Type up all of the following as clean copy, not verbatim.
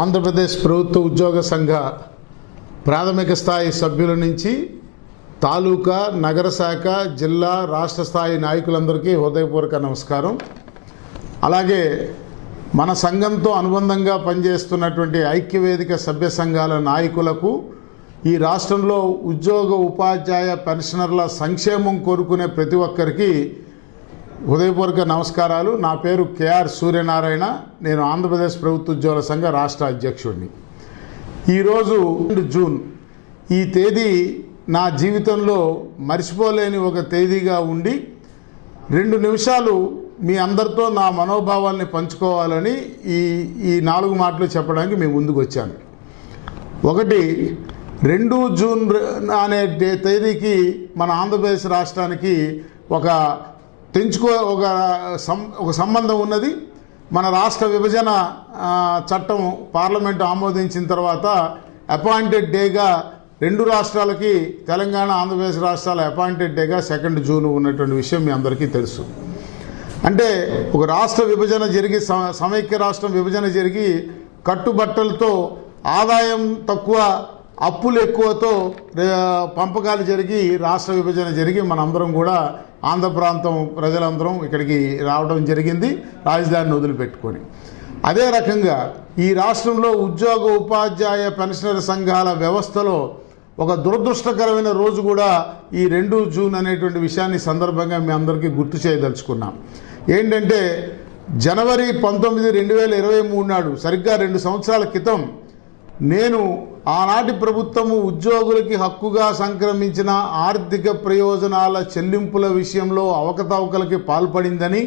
ఆంధ్రప్రదేశ్ ప్రభుత్వ ఉద్యోగ సంఘ ప్రాథమిక స్థాయి సభ్యుల నుంచి తాలూకా, నగర శాఖ, జిల్లా, రాష్ట్ర స్థాయి నాయకులందరికీ హృదయపూర్వక నమస్కారం. అలాగే మన సంఘంతో అనుబంధంగా పనిచేస్తున్నటువంటి ఐక్యవేదిక సభ్య సంఘాల నాయకులకు, ఈ రాష్ట్రంలో ఉద్యోగ, ఉపాధ్యాయ, పెన్షనర్ల సంక్షేమం కోరుకునే ప్రతి ఒక్కరికి హృదయపూర్వక నమస్కారాలు. నా పేరు కేఆర్ సూర్యనారాయణ. నేను ఆంధ్రప్రదేశ్ ప్రభుత్వ ఉద్యోగుల సంఘ రాష్ట్ర అధ్యక్షుడిని. ఈరోజు 2 జూన్, ఈ తేదీ నా జీవితంలో మర్చిపోలేని ఒక తేదీగా ఉండి 2 నిమిషాలు మీ అందరితో నా మనోభావాల్ని పంచుకోవాలని ఈ 4 మాటలు చెప్పడానికి మేము ముందుకు వచ్చాను. ఒకటి, 2 జూన్ అనే తేదీకి మన ఆంధ్రప్రదేశ్ రాష్ట్రానికి ఒక సంబంధం ఉన్నది. మన రాష్ట్ర విభజన చట్టం పార్లమెంటు ఆమోదించిన తర్వాత అపాయింటెడ్ డేగా 2 రాష్ట్రాలకి, తెలంగాణ, ఆంధ్రప్రదేశ్ రాష్ట్రాల అపాయింటెడ్ డేగా 2 జూన్ ఉన్నటువంటి విషయం మీ అందరికీ తెలుసు. అంటే ఒక రాష్ట్ర విభజన జరిగి, సమైక్య రాష్ట్రం విభజన జరిగి, కట్టుబట్టలతో, ఆదాయం తక్కువ, అప్పులు ఎక్కువతో పంపకాలు జరిగి రాష్ట్ర విభజన జరిగి మనందరం కూడా ఆంధ్ర ప్రాంతం ప్రజలందరం ఇక్కడికి రావడం జరిగింది, రాజధానిని వదిలిపెట్టుకొని. అదే రకంగా ఈ రాష్ట్రంలో ఉద్యోగ, ఉపాధ్యాయ, పెన్షనర్ సంఘాల వ్యవస్థలో ఒక దురదృష్టకరమైన రోజు కూడా ఈ 2 జూన్ అనేటువంటి విషయాన్ని సందర్భంగా మీ అందరికీ గుర్తు చేయదలుచుకున్నాం. ఏంటంటే, జనవరి 19, 2023 నాడు, సరిగ్గా 2 సంవత్సరాల క్రితం, నేను ఆనాటి ప్రభుత్వము ఉద్యోగులకి హక్కుగా సంక్రమించిన ఆర్థిక ప్రయోజనాల చెల్లింపుల విషయంలో అవకతవకలకి పాల్పడిందని,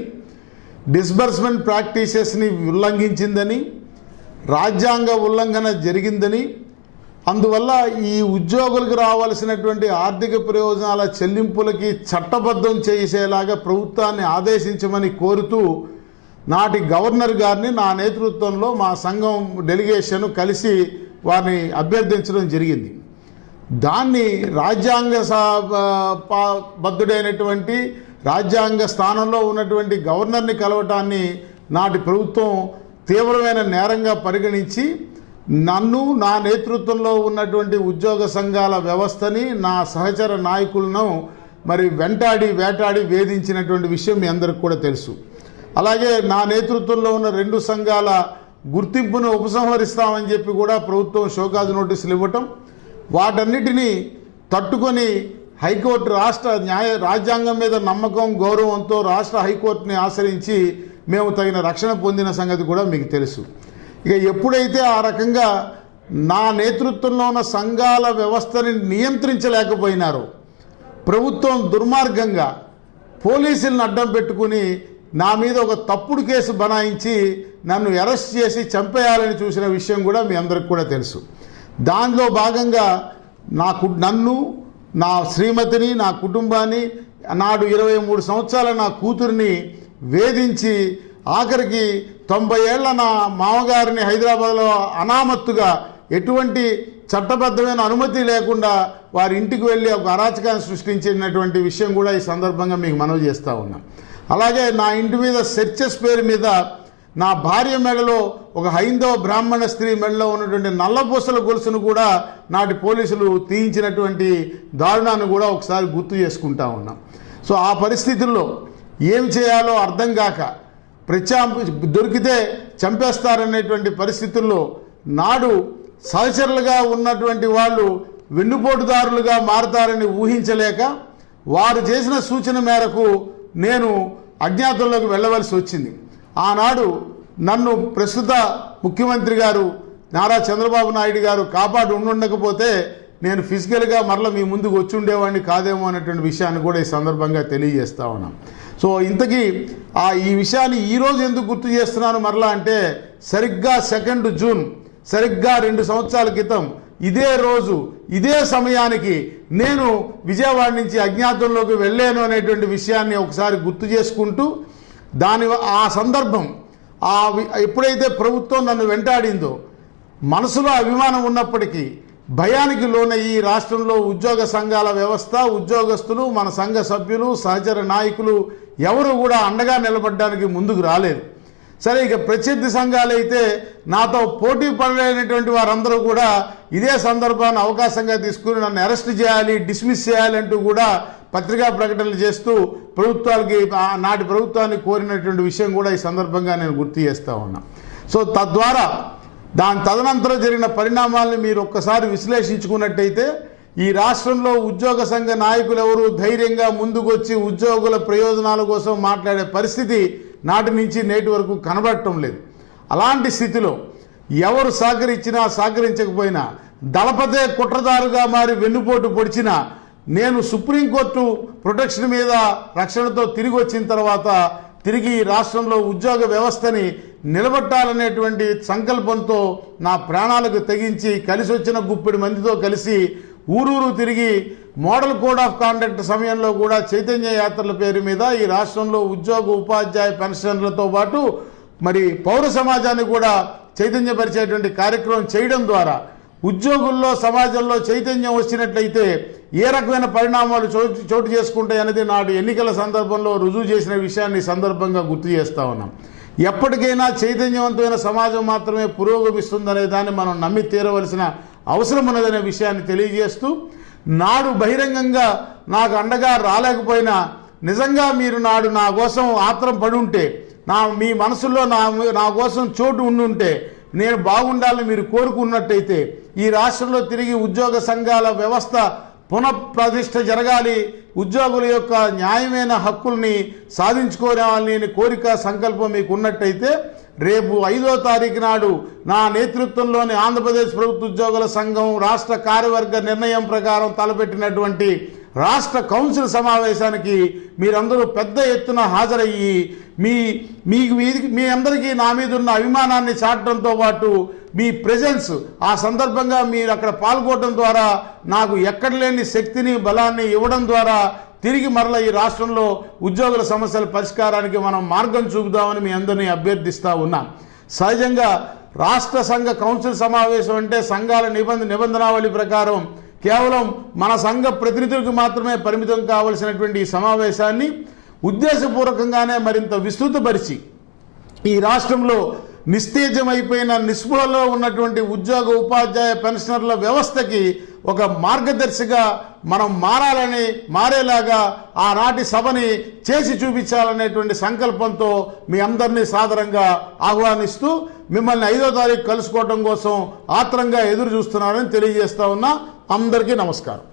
డిస్బర్స్మెంట్ ప్రాక్టీసెస్ని ఉల్లంఘించిందని, రాజ్యాంగ ఉల్లంఘన జరిగిందని, అందువల్ల ఈ ఉద్యోగులకు రావాల్సినటువంటి ఆర్థిక ప్రయోజనాల చెల్లింపులకి చట్టబద్ధం చేసేలాగా ప్రభుత్వాన్ని ఆదేశించమని కోరుతూ నాటి గవర్నర్ గారిని నా నేతృత్వంలో మా సంఘం డెలిగేషన్ కలిసి వారిని అభ్యర్థించడం జరిగింది. దాన్ని రాజ్యాంగ బద్ధుడైనటువంటి, రాజ్యాంగ స్థానంలో ఉన్నటువంటి గవర్నర్ని కలవటాన్ని నాటి ప్రభుత్వం తీవ్రమైన నేరంగా పరిగణించి నన్ను, నా నేతృత్వంలో ఉన్నటువంటి ఉద్యోగ సంఘాల వ్యవస్థని, నా సహచర నాయకులను మరి వేటాడి వేధించినటువంటి విషయం మీ అందరికి కూడా తెలుసు. అలాగే నా నేతృత్వంలో ఉన్న 2 సంఘాల గుర్తింపును ఉపసంహరిస్తామని చెప్పి కూడా ప్రభుత్వం షోకాజ్ నోటీసులు ఇవ్వటం, వాటన్నిటినీ తట్టుకొని హైకోర్టు, రాజ్యాంగం మీద నమ్మకం, గౌరవంతో రాష్ట్ర హైకోర్టుని ఆశ్రయించి మేము తగిన రక్షణ పొందిన సంగతి కూడా మీకు తెలుసు. ఇక ఎప్పుడైతే ఆ రకంగా నా నేతృత్వంలో ఉన్న సంఘాల వ్యవస్థని నియంత్రించలేకపోయినారో, ప్రభుత్వం దుర్మార్గంగా పోలీసులను అడ్డం పెట్టుకుని నా మీద ఒక తప్పుడు కేసు బనాయించి నన్ను అరెస్ట్ చేసి చంపేయాలని చూసిన విషయం కూడా మీ అందరికి కూడా తెలుసు. దానిలో భాగంగా నన్ను, నా శ్రీమతిని, నా కుటుంబాన్ని, నాడు 23 సంవత్సరాల నా కూతురిని వేధించి, ఆఖరికి 90 ఏళ్ల నా మామగారిని హైదరాబాద్లో అనామత్తుగా, ఎటువంటి చట్టబద్ధమైన అనుమతి లేకుండా వారి ఇంటికి వెళ్ళి ఒక అరాచకాన్ని సృష్టించినటువంటి విషయం కూడా ఈ సందర్భంగా మీకు మనవి చేస్తూ ఉన్నాం. అలాగే నా ఇంటి మీద సెర్చెస్ పేరు మీద నా భార్య మెడలో, ఒక హైందవ బ్రాహ్మణ స్త్రీ మెడలో ఉన్నటువంటి నల్లపూసల గొలుసును కూడా నాటి పోలీసులు తీయించినటువంటి దారుణాన్ని కూడా ఒకసారి గుర్తు చేసుకుంటా ఉన్నాం. సో ఆ పరిస్థితుల్లో ఏం చేయాలో అర్థం కాక, దొరికితే చంపేస్తారనేటువంటి పరిస్థితుల్లో నాడు సహచరులుగా ఉన్నటువంటి వాళ్ళు వెన్నుపోటుదారులుగా మారతారని ఊహించలేక, వారు చేసిన సూచన మేరకు నేను అజ్ఞాతంలోకి వెళ్ళవలసి వచ్చింది. ఆనాడు నన్ను ప్రస్తుత ముఖ్యమంత్రి గారు నారా చంద్రబాబు నాయుడు గారు కాపాడు ఉండకపోతే నేను ఫిజికల్గా మరలా మీ ముందుకు వచ్చి ఉండేవాడిని కాదేమో అనేటువంటి విషయాన్ని కూడా ఈ సందర్భంగా తెలియజేస్తా ఉన్నాం. సో ఇంతకీ ఈ విషయాన్ని ఈరోజు ఎందుకు గుర్తు చేస్తున్నాను మరలా అంటే, సరిగ్గా 2 జూన్, సరిగ్గా 2 సంవత్సరాల క్రితం ఇదే రోజు, ఇదే సమయానికి నేను విజయవాడ నుంచి అజ్ఞాతంలోకి వెళ్ళాను అనేటువంటి విషయాన్ని ఒకసారి గుర్తు చేసుకుంటూ, ఆ సందర్భం, ఎప్పుడైతే ప్రభుత్వం నన్ను వెంటాడిందో, మనసులో అభిమానం ఉన్నప్పటికీ భయానికి లోనయ్యి రాష్ట్రంలో ఉద్యోగ సంఘాల వ్యవస్థ, ఉద్యోగస్తులు, మన సంఘ సభ్యులు, సహచర నాయకులు ఎవరు కూడా అండగా నిలబడడానికి ముందుకు రాలేదు. సరే, ఇక ప్రత్యర్థి సంఘాలు అయితే నాతో పోటీ పడలేనటువంటి వారందరూ కూడా ఇదే సందర్భాన్ని అవకాశంగా తీసుకుని నన్ను అరెస్ట్ చేయాలి, డిస్మిస్ చేయాలంటూ కూడా పత్రికా ప్రకటనలు చేస్తూ నాటి ప్రభుత్వాన్ని కోరినటువంటి విషయం కూడా ఈ సందర్భంగా నేను గుర్తు చేస్తూ ఉన్నా. సో తద్వారా తదనంతరం జరిగిన పరిణామాలను మీరు ఒక్కసారి విశ్లేషించుకున్నట్టయితే ఈ రాష్ట్రంలో ఉద్యోగ సంఘ నాయకులు ఎవరు ధైర్యంగా ముందుకొచ్చి ఉద్యోగుల ప్రయోజనాల కోసం మాట్లాడే పరిస్థితి నాటి నుంచి నేటి వరకు కనబడటం లేదు. అలాంటి స్థితిలో ఎవరు సహకరించినా సహకరించకపోయినా దళపతే కుట్రదారుగా మారి వెన్నుపోటు పొడిచినా నేను సుప్రీంకోర్టు ప్రొటెక్షన్ మీద రక్షణతో తిరిగి వచ్చిన తర్వాత తిరిగి ఈ రాష్ట్రంలో ఉద్యోగ వ్యవస్థని నిలబెట్టాలనేటువంటి సంకల్పంతో నా ప్రాణాలకు తెగించి కలిసి వచ్చిన గుప్పెడి మందితో కలిసి ఊరూరు తిరిగి మోడల్ కోడ్ ఆఫ్ కాండక్ట్ సమయంలో కూడా చైతన్య యాత్రల పేరు మీద ఈ రాష్ట్రంలో ఉద్యోగ ఉపాధ్యాయ పెన్షన్లతో పాటు మరి పౌర సమాజాన్ని కూడా చైతన్యపరిచేటువంటి కార్యక్రమం చేయడం ద్వారా ఉద్యోగుల్లో సమాజంలో చైతన్యం వచ్చినట్లయితే ఏ రకమైన పరిణామాలు చోటు చేసుకుంటాయి అనేది నాడు ఎన్నికల సందర్భంలో రుజువు చేసిన విషయాన్ని సందర్భంగా గుర్తు చేస్తా ఉన్నాం. ఎప్పటికైనా చైతన్యవంతమైన సమాజం మాత్రమే పురోగమిస్తుందనే దాన్ని మనం నమ్మి తీరవలసిన అవసరం ఉన్నదనే విషయాన్ని తెలియజేస్తూ నాడు బహిరంగంగా నాకు అండగా రాలేకపోయినా నిజంగా మీరు నాడు నా కోసం ఆత్రం పడి ఉంటే మీ మనసులో నా కోసం చోటు ఉండుంటే నేను బాగుండాలని మీరు కోరుకున్నట్టయితే ఈ రాష్ట్రంలో తిరిగి ఉద్యోగ సంఘాల వ్యవస్థ పునఃప్రతిష్ఠ జరగాలి, ఉద్యోగుల యొక్క న్యాయమైన హక్కుల్ని సాధించుకోవాలని కోరిక సంకల్పం మీకు ఉన్నట్టయితే రేపు 5వ తారీఖు నాడు నా నేతృత్వంలోని ఆంధ్రప్రదేశ్ ప్రభుత్వ ఉద్యోగుల సంఘం రాష్ట్ర కార్యవర్గ నిర్ణయం ప్రకారం తలపెట్టినటువంటి రాష్ట్ర కౌన్సిల్ సమావేశానికి మీరందరూ పెద్ద ఎత్తున హాజరయ్యి మీ అందరికీ నా మీద ఉన్న అభిమానాన్ని చాటడంతో పాటు మీ ప్రెజెన్స్ ఆ సందర్భంగా మీరు అక్కడ పాల్గొనడం ద్వారా నాకు ఎక్కడ లేని శక్తిని బలాన్ని ఇవ్వడం ద్వారా తిరిగి మరల ఈ రాష్ట్రంలో ఉద్యోగుల సమస్యల పరిష్కారానికి మనం మార్గం చూపుదామని మీ అందరినీ అభ్యర్థిస్తూ ఉన్నాం. సహజంగా రాష్ట్ర సంఘ కౌన్సిల్ సమావేశం అంటే సంఘాల నిబంధనావళి ప్రకారం కేవలం మన సంఘ ప్రతినిధులకు మాత్రమే పరిమితం కావలసినటువంటి ఈ సమావేశాన్ని ఉద్దేశపూర్వకంగానే మరింత విస్తృతపరిచి ఈ రాష్ట్రంలో నిస్తేజమైపోయిన నిస్పృహలో ఉన్నటువంటి ఉద్యోగ ఉపాధ్యాయ పెన్షనర్ల వ్యవస్థకి ఒక మార్గదర్శిగా మనం మారేలాగా ఆనాటి సభని చేసి చూపించాలనేటువంటి సంకల్పంతో మీ అందరినీ సాదరంగా ఆహ్వానిస్తూ మిమ్మల్ని 5వ తారీఖు కలుసుకోవడం కోసం ఆత్రంగా ఎదురు చూస్తున్నారని తెలియజేస్తా ఉన్నా. అందరికీ నమస్కారం.